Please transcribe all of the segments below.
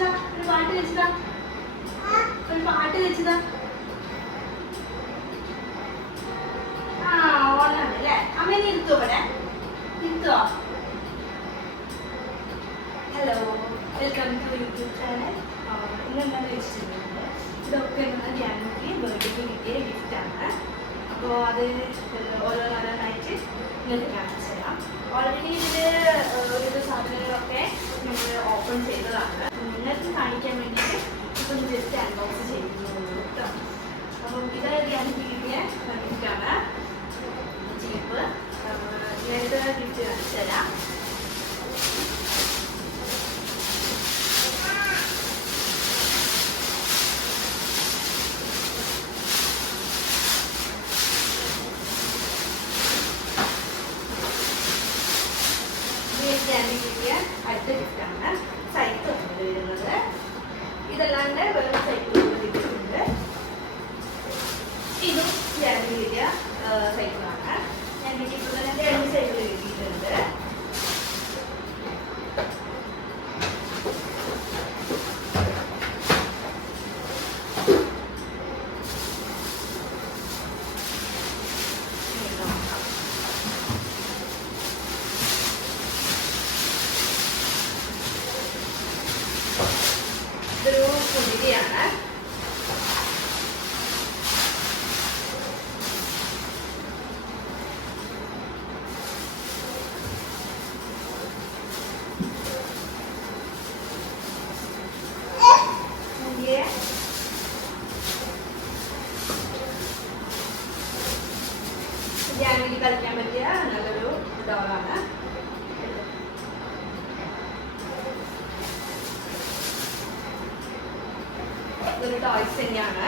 വെച്ചതാ? ഒരു പാട്ട് വെച്ചതാ? ഒരു പാട്ട് വെച്ചതാ? ആ Onam ഇരുത്തോ hello welcome to YouTube channel ഇന്നെന്താണെന്ന് വെച്ചിട്ടുണ്ടെങ്കിൽ ഇതൊക്കെ നമ്മുടെ ധ്യാനക്ക് ബർത്ത്ഡേക്ക് കിട്ടിയ ഗിഫ്റ്റാണ് അപ്പോൾ അത് ഓരോന്നോരോന്നായിട്ട് നിങ്ങൾക്ക് കാണിച്ചു തരാം ഓൾറെഡി ഇതിൽ ഒരു സാധനങ്ങളൊക്കെ നമ്മൾ ഓപ്പൺ ചെയ്തതാണ്. നിങ്ങൾക്ക് കാണിക്കാൻ വേണ്ടിയിട്ട് ഇപ്പം ജസ്റ്റ് അൺബോക്സ് ചെയ്യുന്നുള്ളൂ കേട്ടോ അപ്പം ഇത് ധ്യാനക്ക് കിട്ടിയ ഗിഫ്റ്റാണ് ചീപ്പ് ഞാനിത് ഗിഫ്റ്റ് കാണിച്ചു തരാം ധ്യാനം കിട്ടിയ അടുത്ത ഗിഫ്റ്റാണ് സൈക്കിൾ ആണ് വരുന്നത് ഇതല്ലാണ്ട് വേറെ സൈക്കിൾ കിട്ടിയിട്ടുണ്ട് ഇതും ധ്യാനം കിട്ടിയ സൈക്കിളാണ് ഞാൻ കിട്ടിയപ്പോൾ തന്നെ രണ്ട് സൈക്കിൾ കിട്ടിയിട്ടുണ്ട് ഇനി നോക്കാം. ഇതൊരു കുതിരയാണ് കുതിരയെ ധ്യാനിക്ക് കളിക്കാൻ പറ്റിയ നല്ലൊരു ഡോളാണ് ഇതൊരു ടോയ്സ് തന്നെയാണ്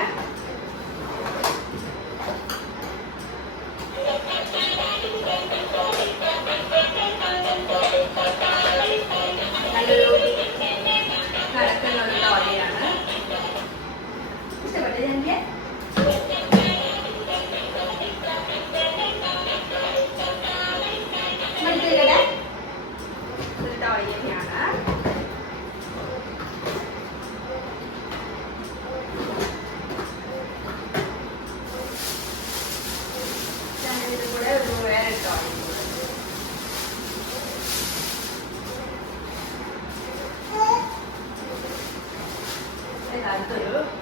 왔어요.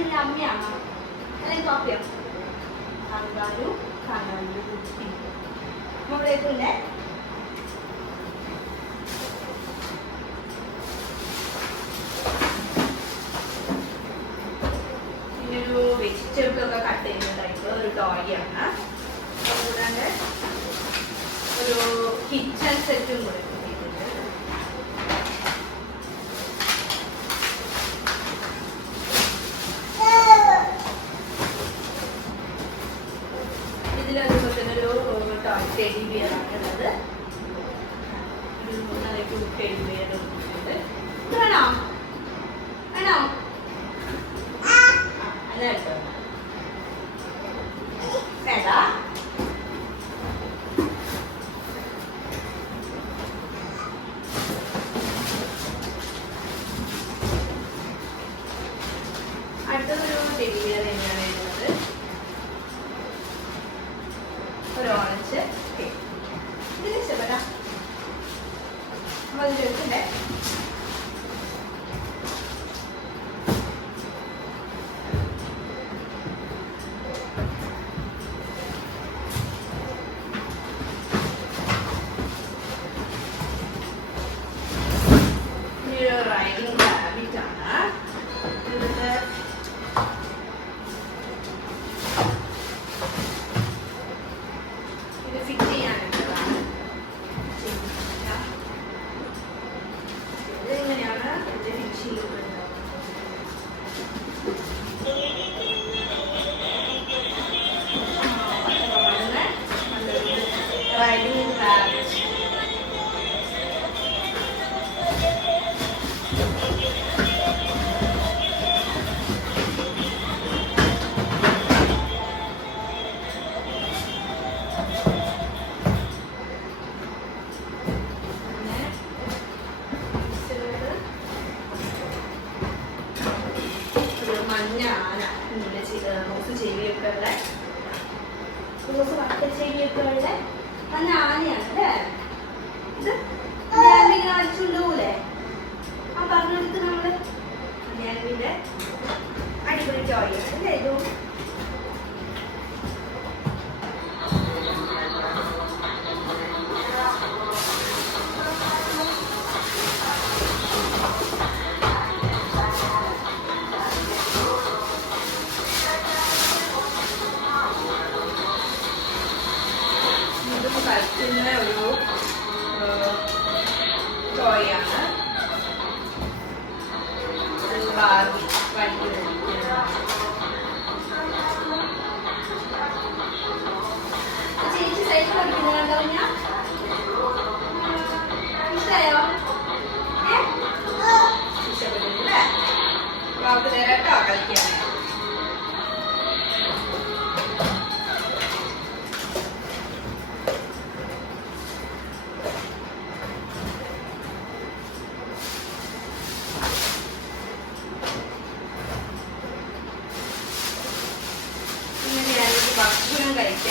ഇത് നിന്റെ അമ്മയാണോ അല്ലെങ്കിൽ കോപ്പിയോ കാങ്കാരു കാങ്കാരു കുട്ടി. നമ്മളേക്കില്ലേ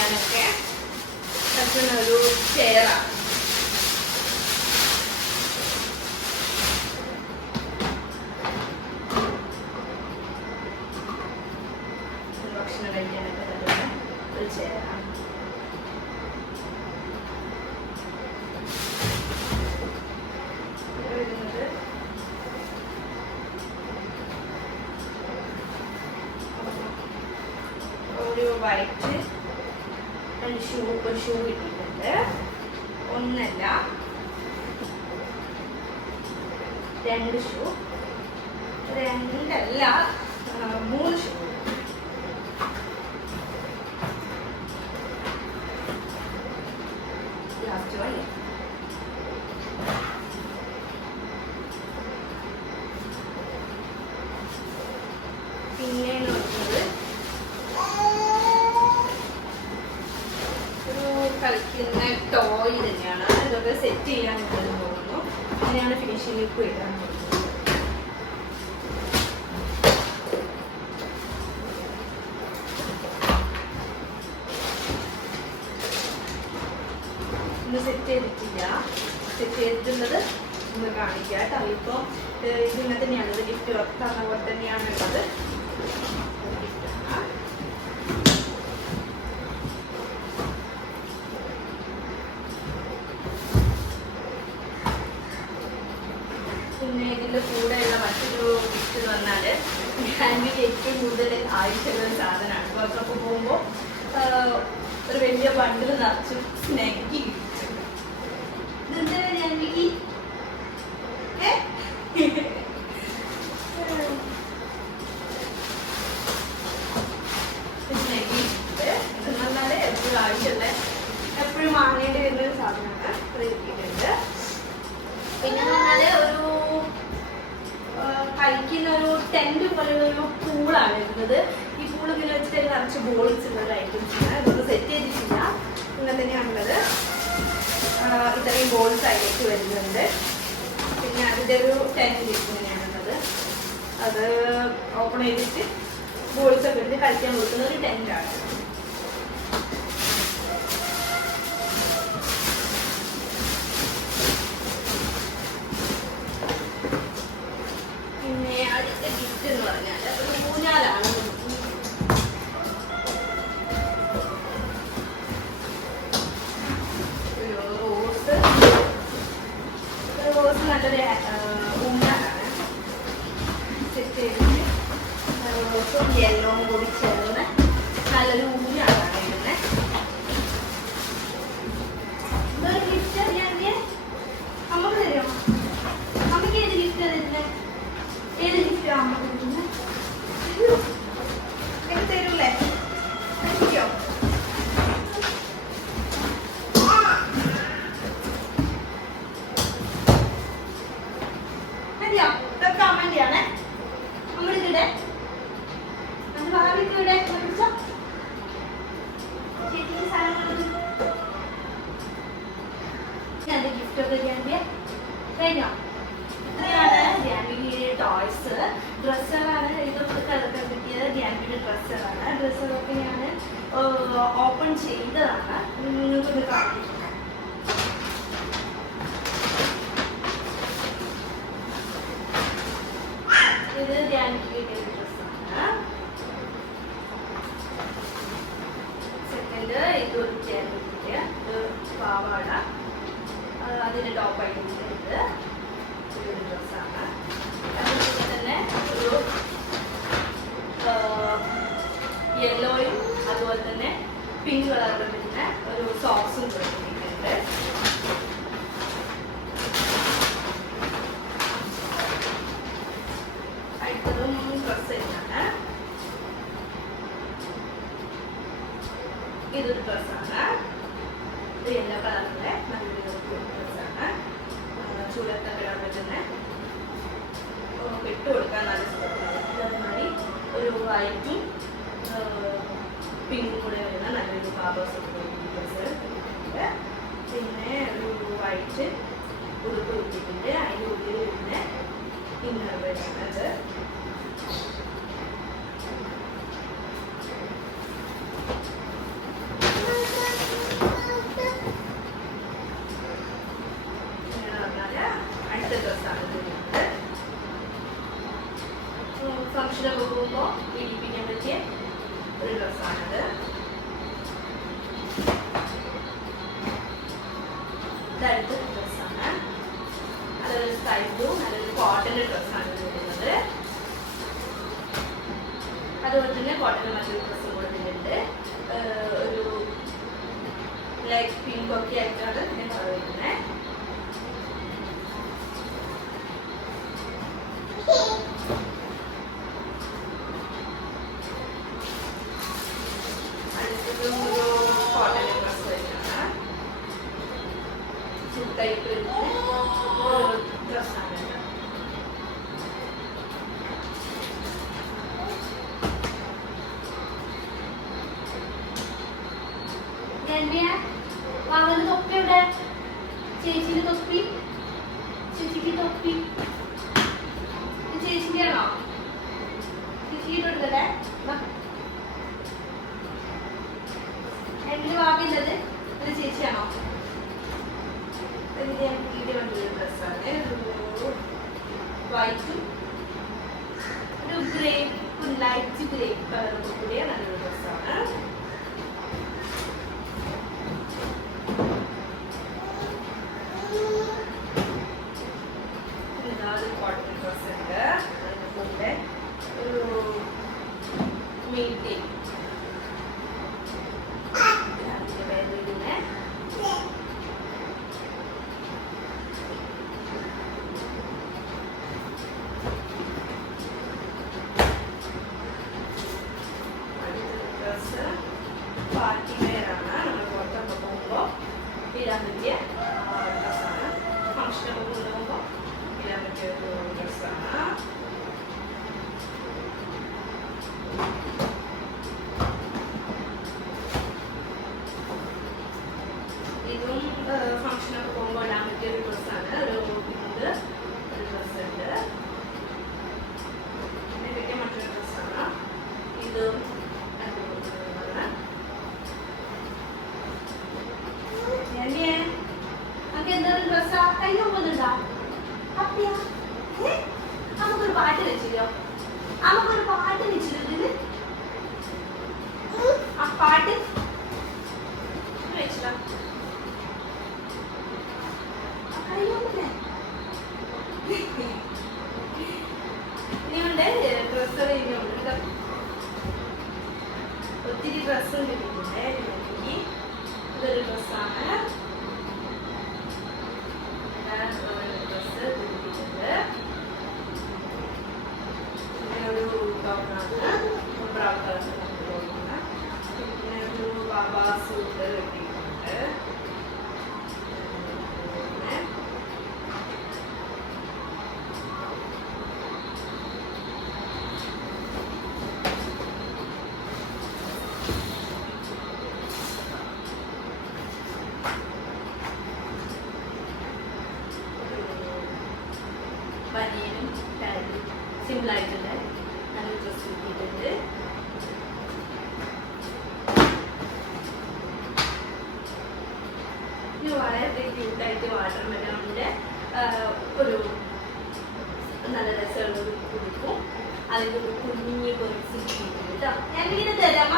കഴിക്കാനൊക്കെ പറ്റുന്ന ഒരു ചെയറാണ് ഭക്ഷണം കഴിക്കാനൊക്കെ പറ്റുന്ന ഒരു ചെയറാണ് ഇത് വരുന്നത് ഒരു വൈറ്റ് രണ്ട് ഷൂ ഒരു ഷൂ കിട്ടിയിട്ടുണ്ട് ഒന്നല്ല രണ്ട് ഷൂ രണ്ടല്ല മൂന്ന് ഷൂ ഇന്ന് സെറ്റ് ചെയ്തിട്ടില്ല. സെറ്റ് ചെയ്തിട്ടുള്ളത് ഒന്ന് കാണിക്കാം കേട്ടോ. ഇപ്പോൾ ഇതിങ്ങനെ തന്നെയാണ്. ഇത് ഗിഫ്റ്റ് തന്ന പോലെ തന്നെയാണ് ഉള്ളത് ഗിഫ്റ്റാണ് പിന്നെ ഇതിന്റെ കൂടെയുള്ള മറ്റൊരു ഗിഫ്റ്റ് എന്ന് പറഞ്ഞാൽ ഫാമിലി ഏറ്റവും കൂടുതൽ ആവശ്യമുള്ള ഒരു സാധനമാണ് പുറത്തൊക്കെ പോകുമ്പോൾ ഒരു വലിയ ബണ്ടിൽ നിറച്ചു സ്നാക്കി ഇതെന്താ ഫാമിലി എപ്പോഴും ആവശ്യമുള്ള എപ്പോഴും വാങ്ങേണ്ടി വരുന്ന ഒരു സാധനമാണ് അത് കിട്ടിയിട്ടുണ്ട് പിന്നെ പറഞ്ഞാൽ ഒരു ആ, കളിക്കുന്ന ഒരു ടെന്റ് പോലെയുള്ള ഒരു പൂളാണ് ഇരുന്നത്. ഈ പൂൾ ഇങ്ങനെ വെച്ചിട്ട് നിറച്ച് ബോൾസ് ഉള്ളതായിരിക്കും ഇതൊന്നും സെറ്റ് ചെയ്തിട്ടില്ല. ഇങ്ങനെ തന്നെയാണുള്ളത്. ഇത്രയും ബോൾസ് അതിലേക്ക് വരുന്നുണ്ട്. പിന്നെ അതിന്റെ ഒരു ടെന്റ് ഇങ്ങനെയാണുള്ളത്. അത് ഓപ്പൺ ചെയ്തിട്ട് ബോൾസ് ഒക്കെ ഇട്ട് കളിക്കാൻ കൊടുക്കുന്ന ഒരു ടെന്റാണ് പിന്നെ അടുത്ത ഗിഫ്റ്റ് എന്ന് പറഞ്ഞാൽ കമന്റ് ചെയ്യാം ഇതൊക്കെ കമന്റ് ചെയ്യണേ. നമ്മളിതിടെ നമ്മൾ ഭാവിക്ക് ഇവിടെ ഗിഫ്റ്റ് ഒക്കെ ചെയ്യാൻ കഴിഞ്ഞോ? ടോയ്സ് ഡ്രസ്സുകളാണ് ഇതൊക്കെ കലക്കാൻ കിട്ടിയത്. ഗ്യാമ്പിന്റെ ഡ്രസ്സുകളാണ്. ഡ്രസ്സുകളൊക്കെ ഞാൻ ഓപ്പൺ ചെയ്തതാണ്. നിങ്ങൾക്കൊന്ന് കാണിക്കാം. പാവാട. അതിന്റെ ടോപ്പായിട്ട് വരുന്നത് ചെറിയൊരു ഡ്രസ്സാണ് അതുപോലെ തന്നെ ഒരു യെല്ലോയും അതുപോലെ തന്നെ പിങ്ക് കളറിൽ വരുന്ന ഒരു സോക്സും കൊടുക്കും പിങ്ക് കൂടെ വരുന്ന നല്ലൊരു പാബേഴ്സ് പിന്നെ ഒരു വൈറ്റ് ഉടുപ്പ് കുറ്റിട്ടുണ്ട് അതിന്റെ ഉള്ളിൽ വരുന്ന ഇന്നർ വെച്ചാണ് അത് അതുപോലെ തന്നെ കോട്ടൺ മഷീൻ ഡ്രസ്സ് കൊടുത്തിട്ടുണ്ട് ഒരു ലൈറ്റ് പിങ്ക് ഒക്കെ ആയിട്ടാണ് ഞാൻ പറയുന്നത് കഴിഞ്ഞ പോകുന്നുണ്ടോ? അപ്പയാ നമുക്കൊരു പാട്ട് വെച്ചില്ലോ. നമുക്കൊരു Absolutely. നല്ല രസമുള്ള ഒരു കുടിക്കും അതിന്റെ ഒരു കുഞ്ഞു കുറച്ച് കേട്ടോ. ഞാൻ ഇങ്ങനെ തരാമ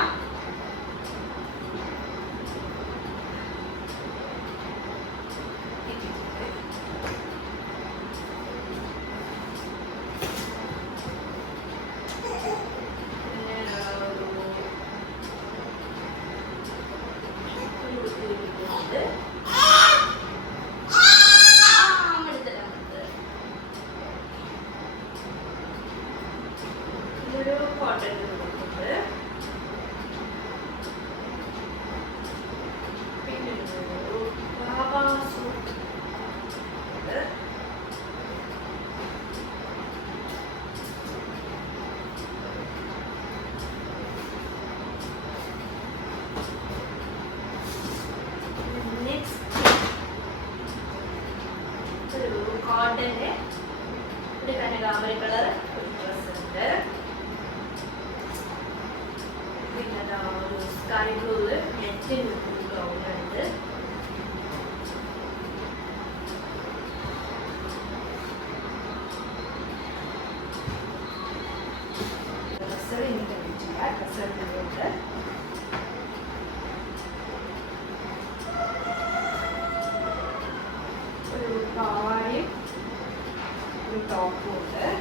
ഒരു ടോപ്പും ഉണ്ട്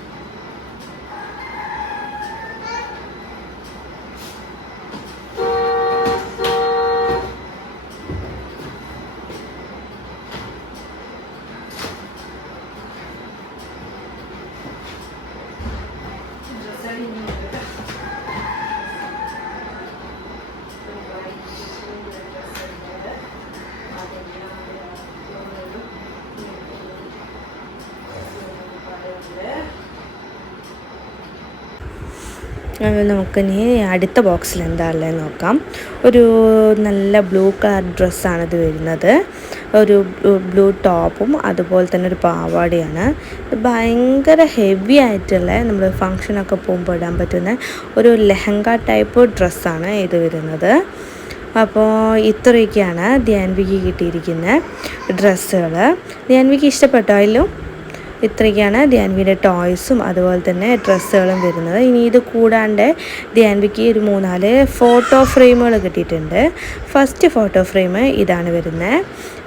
നമുക്കിനി അടുത്ത ബോക്സിൽ എന്താ ഉള്ളതെന്ന് നോക്കാം. ഒരു നല്ല ബ്ലൂ കളർ ഡ്രസ്സാണ് ഇത് വരുന്നത്. ഒരു ബ്ലൂ ടോപ്പും അതുപോലെ തന്നെ ഒരു പാവാടയാണ്. ഭയങ്കര ഹെവി ആയിട്ടുള്ള നമ്മൾ ഫങ്ഷനൊക്കെ പോകുമ്പോൾ ഇടാൻ പറ്റുന്ന ഒരു ലെഹങ്ക ടൈപ്പ് ഡ്രസ്സാണ് ഇത് വരുന്നത്. അപ്പോൾ ഇത്രയൊക്കെയാണ് ധ്യാൻവിക്ക് കിട്ടിയിരിക്കുന്ന ഡ്രസ്സുകൾ ധ്യാൻവിക്ക് ഇഷ്ടപ്പെട്ടോ അതിലും ഇത്രയൊക്കെയാണ് ധ്യാൻവിയുടെ ടോയ്സും അതുപോലെ തന്നെ ഡ്രസ്സുകളും വരുന്നത്. ഇനി ഇത് കൂടാണ്ട് ധ്യാൻവിക്ക് ഒരു മൂന്നാൽ ഫോട്ടോ ഫ്രെയിമുകൾ കിട്ടിയിട്ടുണ്ട്. ഫസ്റ്റ് ഫോട്ടോ ഫ്രെയിം ഇതാണ് വരുന്നത്.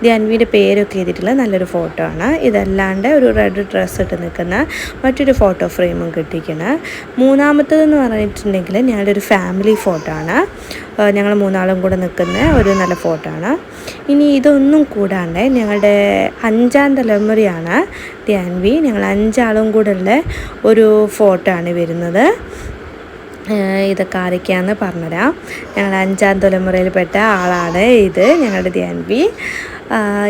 ധ്യാൻവിയുടെ പേരൊക്കെ എഴുതിയിട്ടുള്ള നല്ലൊരു ഫോട്ടോ ആണ്. ഇതല്ലാണ്ട് ഒരു റെഡ് ഡ്രസ്സ് ഇട്ട് നിൽക്കുന്ന മറ്റൊരു ഫോട്ടോ ഫ്രെയിമും കിട്ടിയിരിക്കുന്നത് മൂന്നാമത്തതെന്ന് പറഞ്ഞിട്ടുണ്ടെങ്കിൽ ഞങ്ങളുടെ ഒരു ഫാമിലി ഫോട്ടോ ആണ് ഞങ്ങൾ മൂന്നാളും കൂടെ നിൽക്കുന്ന ഒരു നല്ല ഫോട്ടോ ആണ്. ഇനി ഇതൊന്നും കൂടാണ്ട് ഞങ്ങളുടെ അഞ്ചാം തലമുറയാണ് ധ്യാൻവി ഞങ്ങൾ അഞ്ചാളും കൂടെ ഉള്ള ഒരു ഫോട്ടോ ആണ് വരുന്നത്. ഇതൊക്കെ ആരൊക്കെയാണെന്ന് പറഞ്ഞുതരാം. ഞങ്ങളുടെ അഞ്ചാം തലമുറയിൽപ്പെട്ട ആളാണ് ഇത്. ഞങ്ങളുടെ ധ്യാൻവി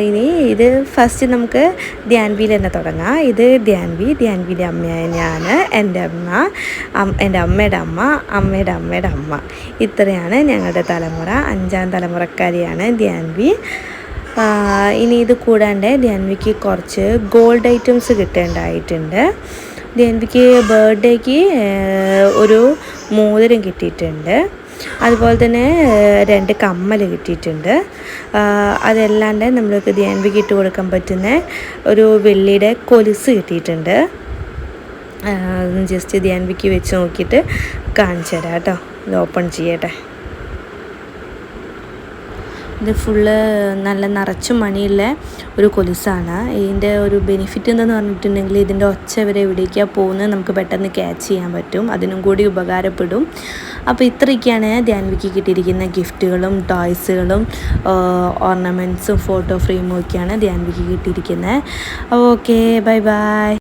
ഇനി ഇത് ഫസ്റ്റ് നമുക്ക് ധ്യാൻവിയിൽ തന്നെ തുടങ്ങാം. ഇത് ധ്യാൻവി ധ്യാൻവിന്റെ അമ്മയായ ഞാൻ എന്റെ അമ്മ എന്റെ അമ്മയുടെ അമ്മ അമ്മയുടെ അമ്മയുടെ അമ്മ. ഇത്രയാണ് ഞങ്ങളുടെ തലമുറ. അഞ്ചാം തലമുറക്കാരിയാണ് ധ്യാൻവി. ഇനി ഇത് കൂടാണ്ട് ധ്യാൻവിക്ക് കുറച്ച് ഗോൾഡ് ഐറ്റംസ് കിട്ടേണ്ടതായിട്ടുണ്ട് ധ്യാൻവിക്ക് ബർത്ത്ഡേക്ക് ഒരു മോതിരം കിട്ടിയിട്ടുണ്ട്. അതുപോലെ തന്നെ രണ്ട് കമ്മൽ കിട്ടിയിട്ടുണ്ട്. അതല്ലാണ്ട് നമ്മൾക്ക് ധ്യാൻവിക്ക് ഇട്ട് കൊടുക്കാൻ പറ്റുന്ന ഒരു വെള്ളിയുടെ കൊലുസ് കിട്ടിയിട്ടുണ്ട്. ജസ്റ്റ് ധ്യാൻവിക്ക് വെച്ച് നോക്കിയിട്ട് കാണിച്ചു തരാം കേട്ടോ. ഇത് ഓപ്പൺ ചെയ്യട്ടെ. ഇത് ഫുള്ള് നല്ല നിറച്ച് മണിയുള്ള ഒരു കൊലുസാണ്. ഇതിന്റെ ഒരു ബെനിഫിറ്റ് എന്തെന്ന് പറഞ്ഞിട്ടുണ്ടെങ്കിൽ ഇതിന്റെ ഒച്ച വരെ എവിടേക്കാണ് പോകുന്നത് നമുക്ക് പെട്ടെന്ന് ക്യാച്ച് ചെയ്യാൻ പറ്റും. അതിനും കൂടി ഉപകാരപ്പെടും. അപ്പോൾ ഇത്രയൊക്കെയാണ് ധ്യാൻവിക്ക് കിട്ടിയിരിക്കുന്ന ഗിഫ്റ്റുകളും ടോയ്സുകളും ഓർണമെന്റ്സും ഫോട്ടോ ഫ്രെയിമും ഒക്കെയാണ് ധ്യാൻവിക്ക് കിട്ടിയിരിക്കുന്നത്. Okay bye bye